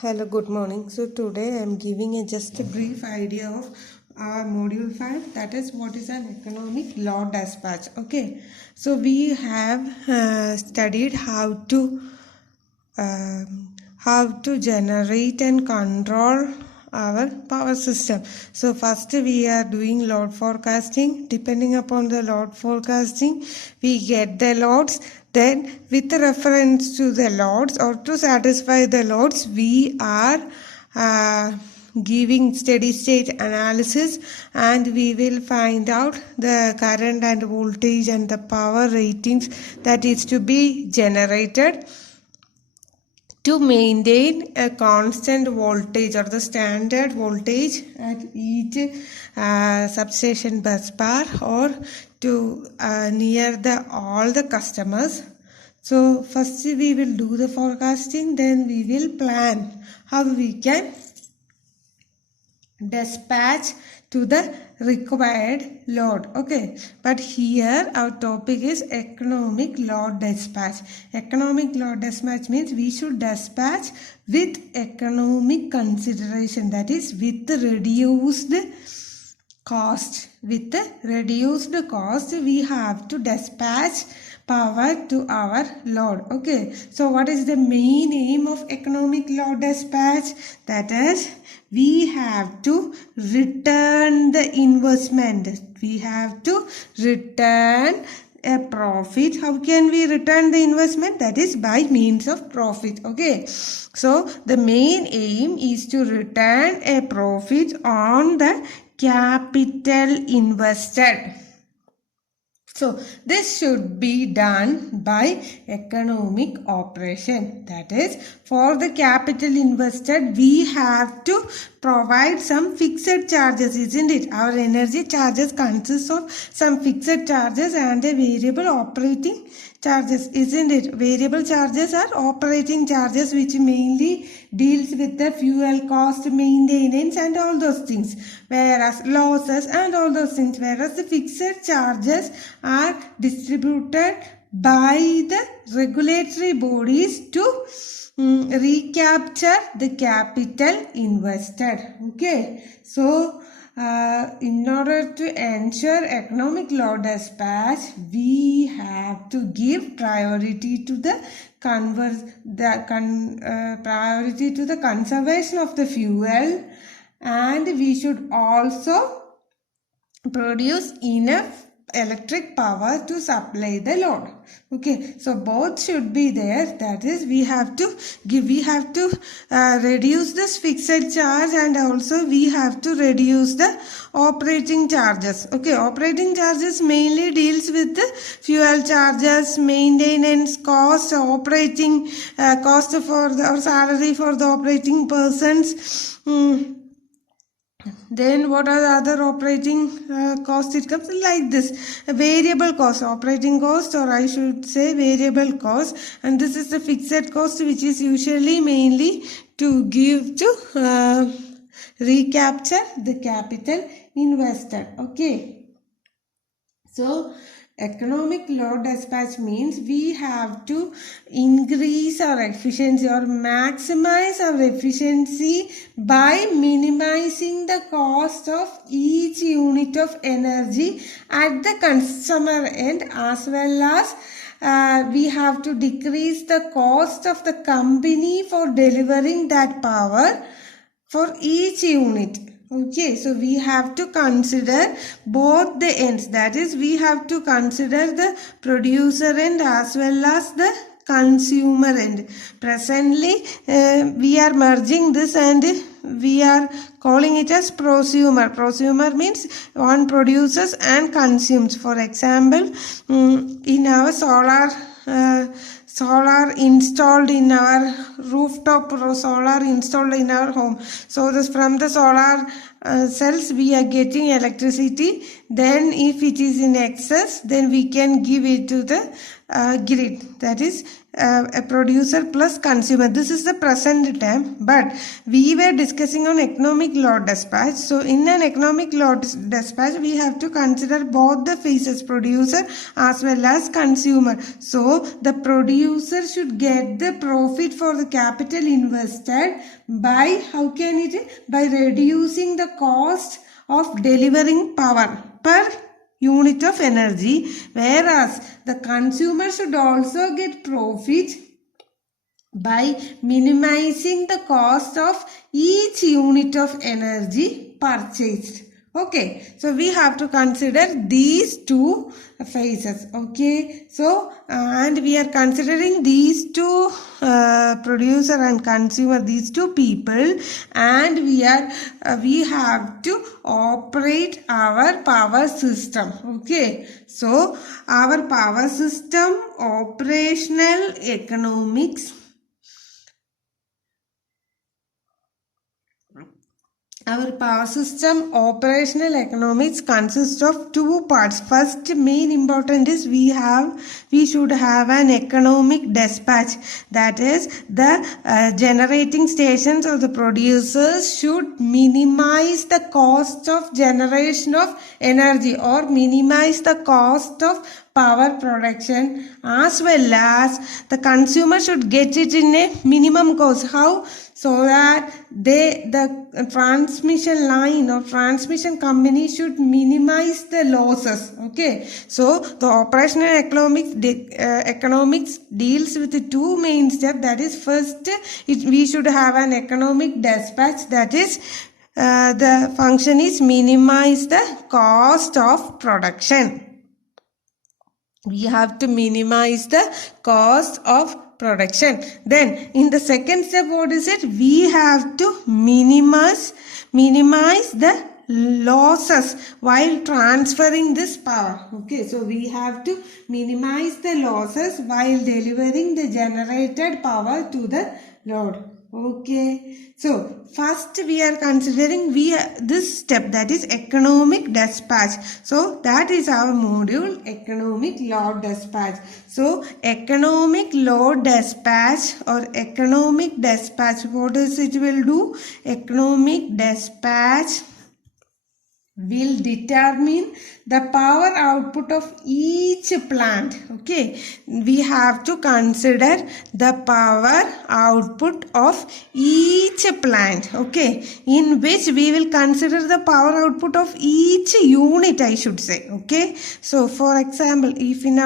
Hello, good morning. So today I am giving just a brief idea of our module 5, that is what is an economic law dispatch. Okay, so we have studied how to generate and control our power system. So first we are doing load forecasting. Depending upon the load forecasting, we get the loads. Then with reference to the loads or to satisfy the loads, we are giving steady state analysis, and we will find out the current and voltage and the power ratings that is to be generated to maintain a constant voltage or the standard voltage at each substation bus bar or to near the all the customers. So first we will do the forecasting, then we will plan how we can dispatch to the required load. Okay, but here our topic is economic load dispatch. Economic load dispatch means we should dispatch with economic consideration, that is with reduced cost. With the reduced cost we have to dispatch power to our load. Okay, so what is the main aim of economic load dispatch? That is, we have to return the investment. We have to return a profit. How can we return the investment? That is by means of profit. Okay, so the main aim is to return a profit on the capital invested. So this should be done by economic operation. That is, for the capital invested, we have to provide some fixed charges, isn't it? Our energy charges consist of some fixed charges and a variable operating charges, isn't it? Variable charges are operating charges, which mainly deals with the fuel cost, maintenance and all those things, whereas losses and all those things, whereas the fixed charges are distributed by the regulatory bodies to recapture the capital invested. Okay, so in order to ensure economic load dispatch, we have to give priority to the priority to the conservation of the fuel, and we should also produce enough electric power to supply the load. Okay, so both should be there. That is, we have to reduce this fixed charge, and also we have to reduce the operating charges. Okay, operating charges mainly deals with the fuel charges, maintenance cost, operating cost for the or salary for the operating persons. Then what are the other operating costs? It comes like this: a variable cost, operating cost, or I should say variable cost, and this is the fixed cost, which is usually mainly to give to recapture the capital invested. Okay, so economic load dispatch means we have to increase our efficiency or maximize our efficiency by minimizing the cost of each unit of energy at the consumer end, as well as we have to decrease the cost of the company for delivering that power for each unit. Okay, so we have to consider both the ends. That is, we have to consider the producer end as well as the consumer end. Presently, we are merging this and we are calling it as prosumer. Prosumer means one produces and consumes. For example, in our solar installed in our rooftop, solar installed in our home. So this from the solar cells we are getting electricity. Then if it is in excess, then we can give it to the grid, that is a producer plus consumer. This is the present term, but we were discussing on economic load dispatch. So in an economic load dispatch, we have to consider both the phases, producer as well as consumer. So the producer should get the profit for the capital invested by, how can it, by reducing the cost of delivering power per unit of energy, whereas the consumer should also get profit by minimizing the cost of each unit of energy purchased. Okay, so we have to consider these two phases. Okay, so and we are considering these two producer and consumer, these two people, and we have to operate our power system. Okay, so our power system operational economics. Our power system operational economics consists of two parts. First main important is we should have an economic dispatch. That is, the generating stations or the producers should minimize the cost of generation of energy or minimize the cost of power production, as well as the consumer should get it in a minimum cost. How? So that the transmission line or transmission company should minimize the losses. Okay, so the operational economics deals with the two main steps. That is, first we should have an economic dispatch. That is, the function is minimize the cost of production. We have to minimize the cost of production. Then in the second step, what is it? We have to minimize the losses while transferring this power. Okay, so we have to minimize the losses while delivering the generated power to the load. Okay, so first we are considering this step, that is economic dispatch. So that is our module, economic load dispatch. So economic load dispatch or economic dispatch, what is it will do? Economic dispatch will determine the power output of each plant. Okay, we have to consider the power output of each plant. Okay, in which we will consider the power output of each unit, I should say. Okay, so for example, if in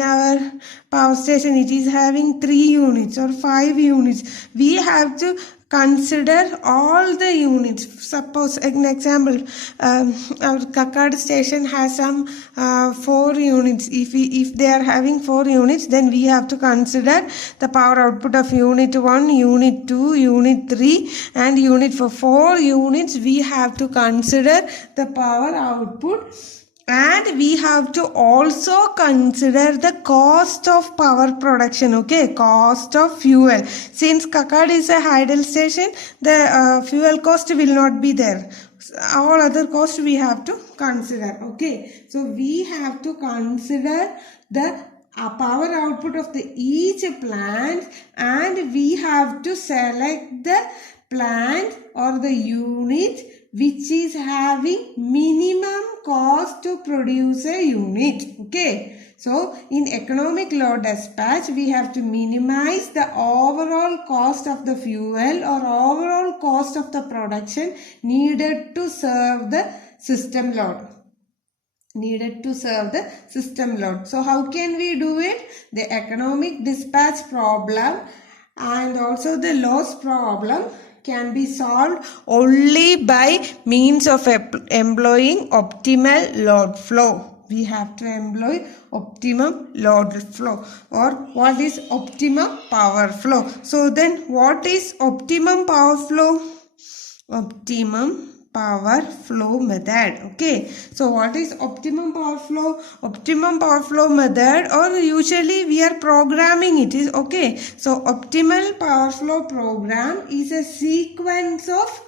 our power station it is having 3 units or 5 units, we have to consider all the units. Suppose an example, our Kakad station has some 4 units. If they are having 4 units, then we have to consider the power output of unit 1, unit 2, unit 3 and unit 4. 4 units we have to consider the power output. And we have to also consider the cost of power production. Okay, cost of fuel. Since Kakad is a hydel station, the fuel cost will not be there. All other costs we have to consider. Okay, so we have to consider the power output of each plant, and we have to select the plant or the unit which is having minimum cost to produce a unit. Okay, so in economic load dispatch, we have to minimize the overall cost of the fuel or overall cost of the production needed to serve the system load. So how can we do it? The economic dispatch problem and also the loss problem can be solved only by means of employing optimal load flow. We have to employ optimum load flow, or what is optimum power flow. So then what is optimum power flow? Optimum power flow method. Okay, so what is optimum power flow? Optimum power flow method, or usually we are programming it is. Okay, so optimal power flow program is a sequence of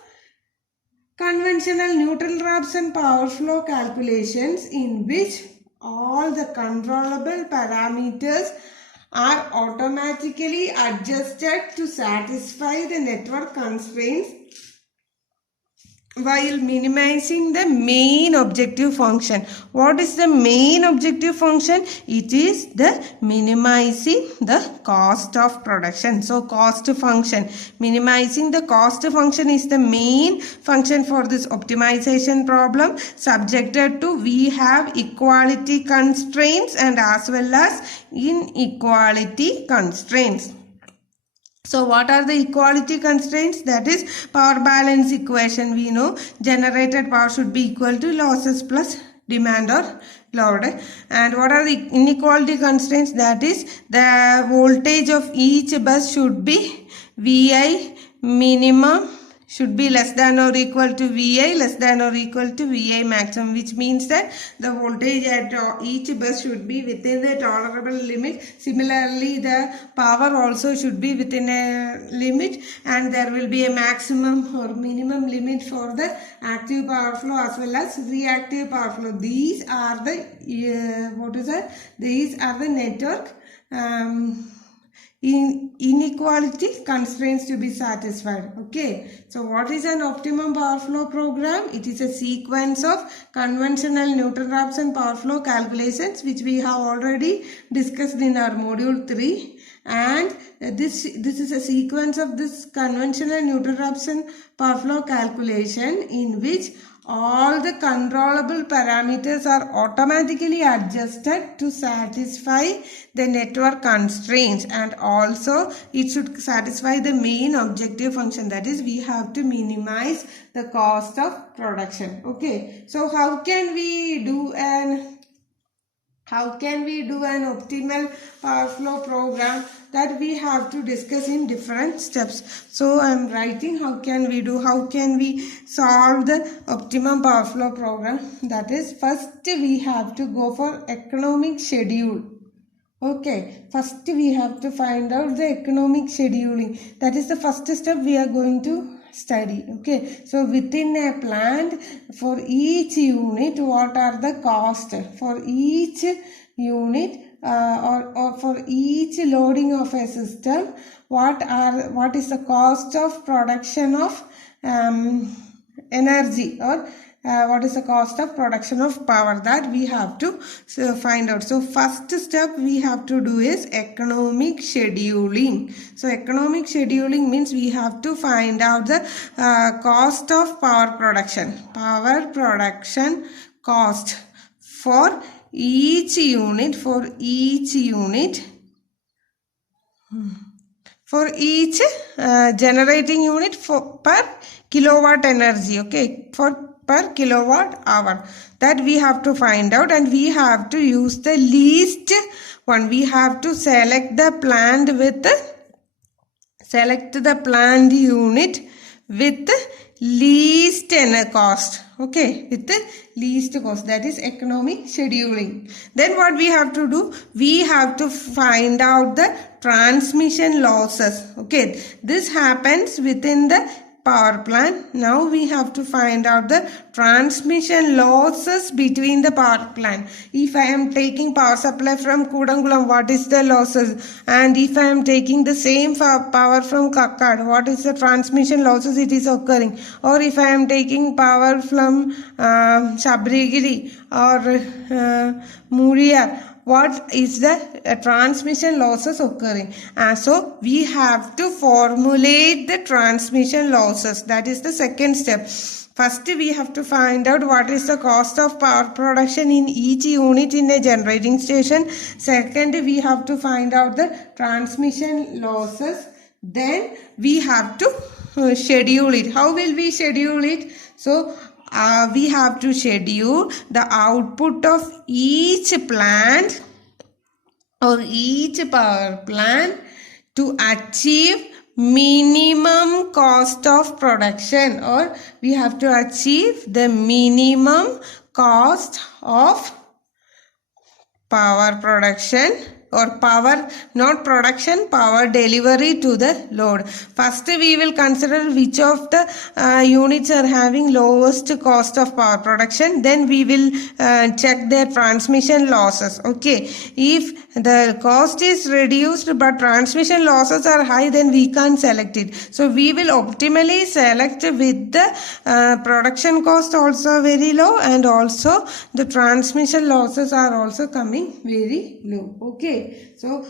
conventional neutral Raphson power flow calculations in which all the controllable parameters are automatically adjusted to satisfy the network constraints while minimizing the main objective function. What is the main objective function? It is the minimizing the cost of production. So cost function, minimizing the cost function is the main function for this optimization problem, subjected to we have equality constraints and as well as inequality constraints. So what are the equality constraints? That is power balance equation. We know generated power should be equal to losses plus demand or load. And what are the inequality constraints? That is the voltage of each bus should be VI minimum should be less than or equal to VI less than or equal to VI maximum, which means that the voltage at each bus should be within the tolerable limit. Similarly, the power also should be within a limit, and there will be a maximum or minimum limit for the active power flow as well as reactive power flow. These are the These are the network inequality constraints to be satisfied. Okay, so what is an optimum power flow program? It is a sequence of conventional Newton-Raphson power flow calculations which we have already discussed in our module 3, and this is a sequence of this conventional Newton-Raphson power flow calculation in which all the controllable parameters are automatically adjusted to satisfy the network constraints, and also it should satisfy the main objective function, that is we have to minimize the cost of production. Okay, so how can we do an optimal power flow program? That we have to discuss in different steps. So I am writing how can we solve the optimum power flow program. That is, first we have to go for economic schedule. Okay, first we have to find out the economic scheduling. That is the first step we are going to study. Okay, so within a plant, for each unit, what are the costs for each unit or for each loading of a system? What is the cost of production of energy, or what is the cost of production of power? That we have to find out. So first step we have to do is economic scheduling. So economic scheduling means we have to find out the cost of power production cost for each unit, for each generating unit per kilowatt energy. Okay, per kilowatt hour, that we have to find out, and we have to use the least one. We have to select the plant unit with least cost. Okay, with the least cost, that is economic scheduling. Then what we have to do? We have to find out the transmission losses. Okay, this happens within the power plant. Now we have to find out the transmission losses between the power plant. If I am taking power supply from Kudangulam, what is the losses? And if I am taking the same power from Kakkad, what is the transmission losses it is occurring? Or if I am taking power from Sabrigiri or Muria, what is the transmission losses occurring? So we have to formulate the transmission losses. That is the second step. First we have to find out what is the cost of power production in each unit in a generating station. Second, we have to find out the transmission losses. Then we have to schedule it. How will we schedule it? So we have to schedule the output of each plant or each power plant to achieve minimum cost of production, or we have to achieve the minimum cost of power production or power, not production, power delivery to the load. First we will consider which of the units are having lowest cost of power production. Then we will check their transmission losses. Okay, if the cost is reduced but transmission losses are high, then we can't select it. So we will optimally select with the production cost also very low, and also the transmission losses are also coming very low. Okay, so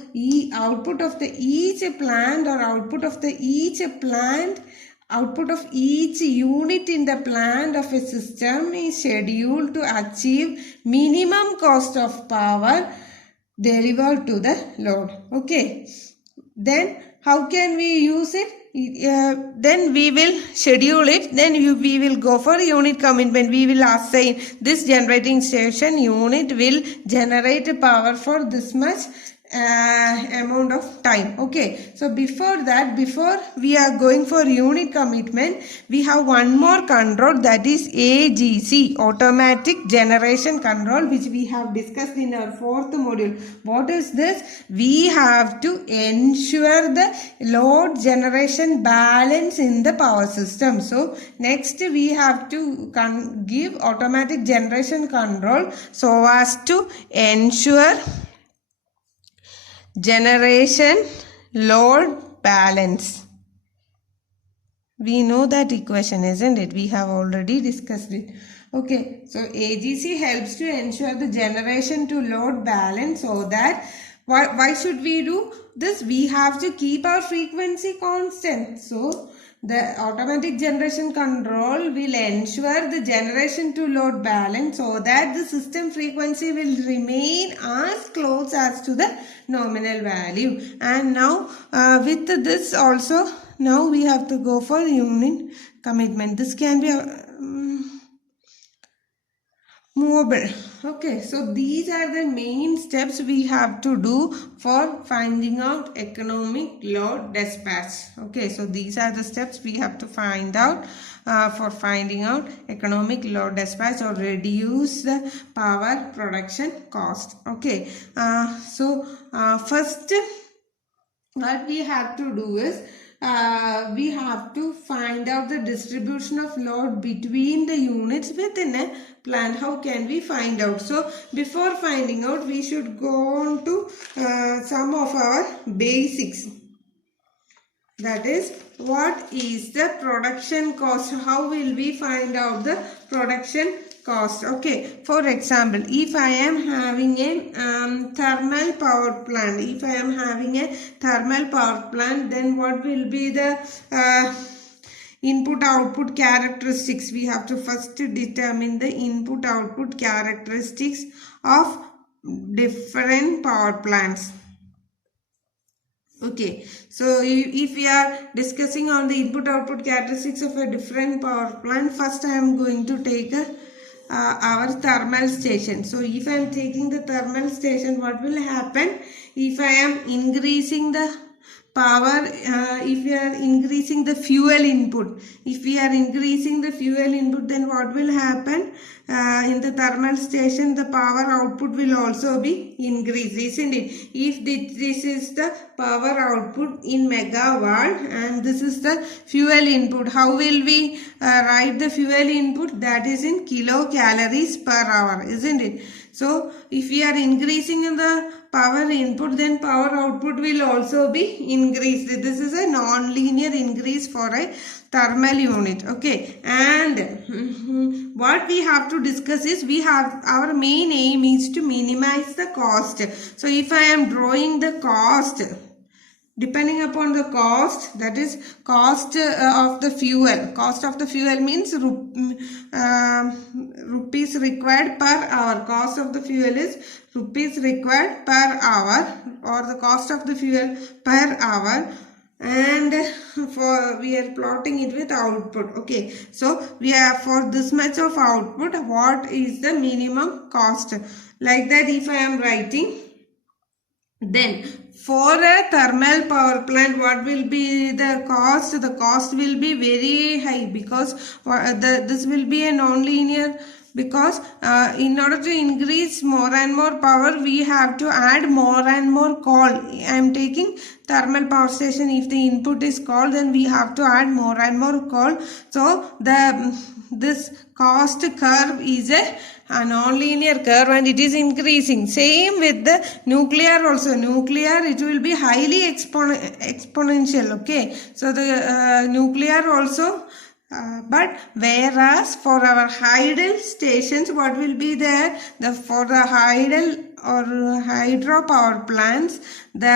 output of the each plant, or output of the each plant, output of each unit in the plant of a system is scheduled to achieve minimum cost of power delivered to the load. Okay, then how can we use it? Then we will schedule it. Then we will go for unit commitment. We will assign this generating station unit will generate power for this much amount of time. Okay, so before we are going for unit commitment, we have one more control, that is AGC, automatic generation control, which we have discussed in our 4th module. What is this? We have to ensure the load generation balance in the power system. So next we have to give automatic generation control so as to ensure generation load balance. We know that equation, isn't it? We have already discussed it. Okay, so AGC helps to ensure the generation to load balance, so that why should we do this? We have to keep our frequency constant. So the automatic generation control will ensure the generation to load balance, so that the system frequency will remain as close as to the nominal value. And now with this also, now we have to go for unit commitment. This can be movable. Okay, so these are the main steps we have to do for finding out economic load dispatch. Okay, so these are the steps we have to find out for finding out economic load dispatch, or reduce the power production cost. Okay, so first what we have to do is we have to find out the distribution of load between the units within a plant. How can we find out? So before finding out, we should go on to some of our basics. That is, what is the production cost? How will we find out the production cost? Okay, for example, if I am having a thermal power plant, then what will be the input output characteristics? We have to first determine the input output characteristics of different power plants. Okay, so if we are discussing on the input output characteristics of a different power plant, first I am going to take our thermal station. So if I am taking the thermal station, what will happen? If I am increasing the power, if we are increasing the fuel input, then what will happen? In the thermal station, the power output will also be increased, isn't it? If this is the power output in megawatt and this is the fuel input, how will we write the fuel input? That is in kilocalories per hour, isn't it? So if we are increasing in the power input, then power output will also be increased. This is a non-linear increase for a thermal unit. Okay, and what we have to discuss is, our main aim is to minimize the cost. So if I am drawing the cost, depending upon the cost, that is cost of the fuel. Cost of the fuel means rupees required per hour. Cost of the fuel is rupees required per hour, or the cost of the fuel per hour. And we are plotting it with output. Okay, so we have, for this much of output, what is the minimum cost? Like that, if I am writing, then for a thermal power plant, what will be the cost? The cost will be very high, because this will be a non-linear because in order to increase more and more power, we have to add more and more coal. I am taking thermal power station. If the input is coal, then we have to add more and more coal. So this cost curve is a non-linear curve and it is increasing. Same with the nuclear also. Nuclear, it will be highly exponential. Okay, so the nuclear also. But whereas for our hydel stations, what will be there? For the hydel or hydropower plants, the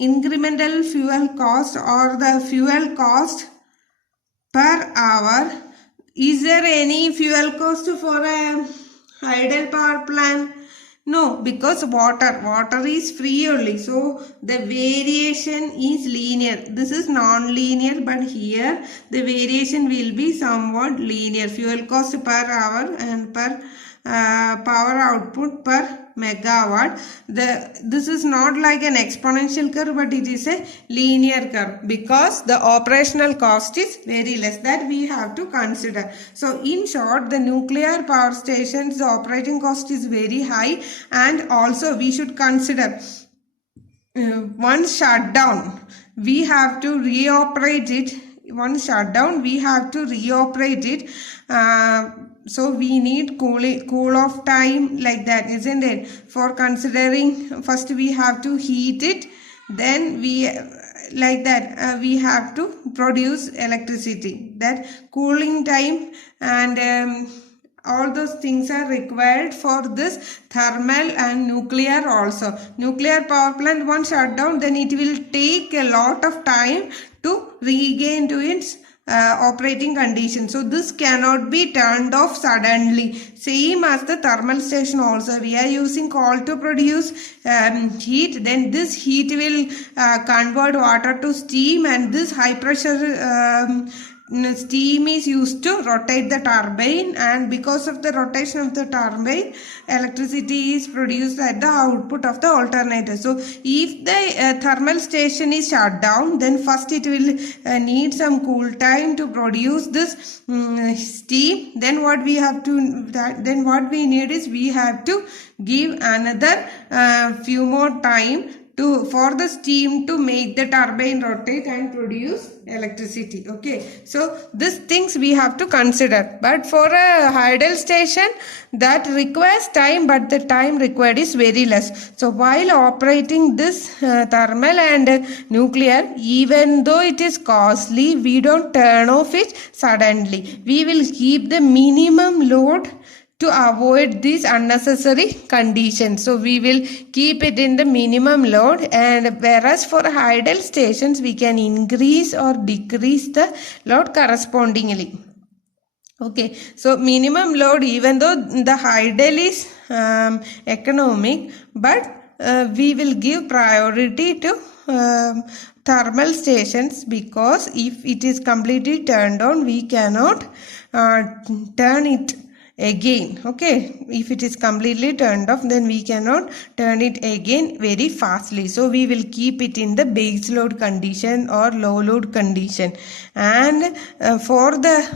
incremental fuel cost or the fuel cost per hour. Is there any fuel cost for a hydel power plant? No, because water is free only. So the variation is linear. This is non-linear, but here the variation will be somewhat linear. Fuel cost per hour and per power output per megawatt. This is not like an exponential curve, but it is a linear curve because the operational cost is very less. That we have to consider. So in short, the nuclear power stations, the operating cost is very high, and also we should consider one shutdown, we have to reoperate it. One shutdown, we have to reoperate it. So we need cool off time like that, isn't it? For considering, first we have to heat it, then we like that we have to produce electricity. That cooling time and all those things are required for this thermal and nuclear also. Nuclear power plant, one shutdown, then it will take a lot of time to regain to its operating condition. So this cannot be turned off suddenly. Same as the thermal station also. We are using coal to produce heat. Then this heat will convert water to steam, and this high pressure steam is used to rotate the turbine, and because of the rotation of the turbine, electricity is produced at the output of the alternator. So if the thermal station is shut down, then first it will need some cool time to produce this steam. Then what we need is we have to give another few more time for the steam to make the turbine rotate and produce electricity. Okay, so these things we have to consider. But for a hydel station, that requires time, but the time required is very less. So while operating this thermal and nuclear, even though it is costly, we don't turn off it suddenly. We will keep the minimum load to avoid these unnecessary conditions. So we will keep it in the minimum load, and whereas for hydel stations we can increase or decrease the load correspondingly. Okay, so minimum load, even though the hydel is economic, but we will give priority to thermal stations, because if it is completely turned on, we cannot turn it again. Okay, if it is completely turned off, then we cannot turn it again very fastly. So we will keep it in the base load condition or low load condition. And for the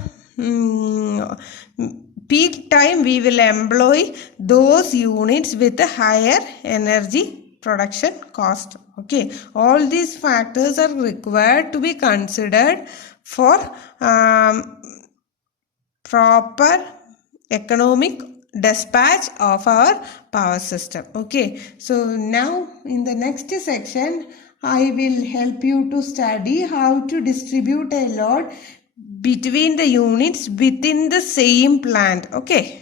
peak time, we will employ those units with a higher energy production cost. Okay, all these factors are required to be considered for proper economic dispatch of our power system. Okay, so now in the next section, I will help you to study how to distribute a load between the units within the same plant. Okay.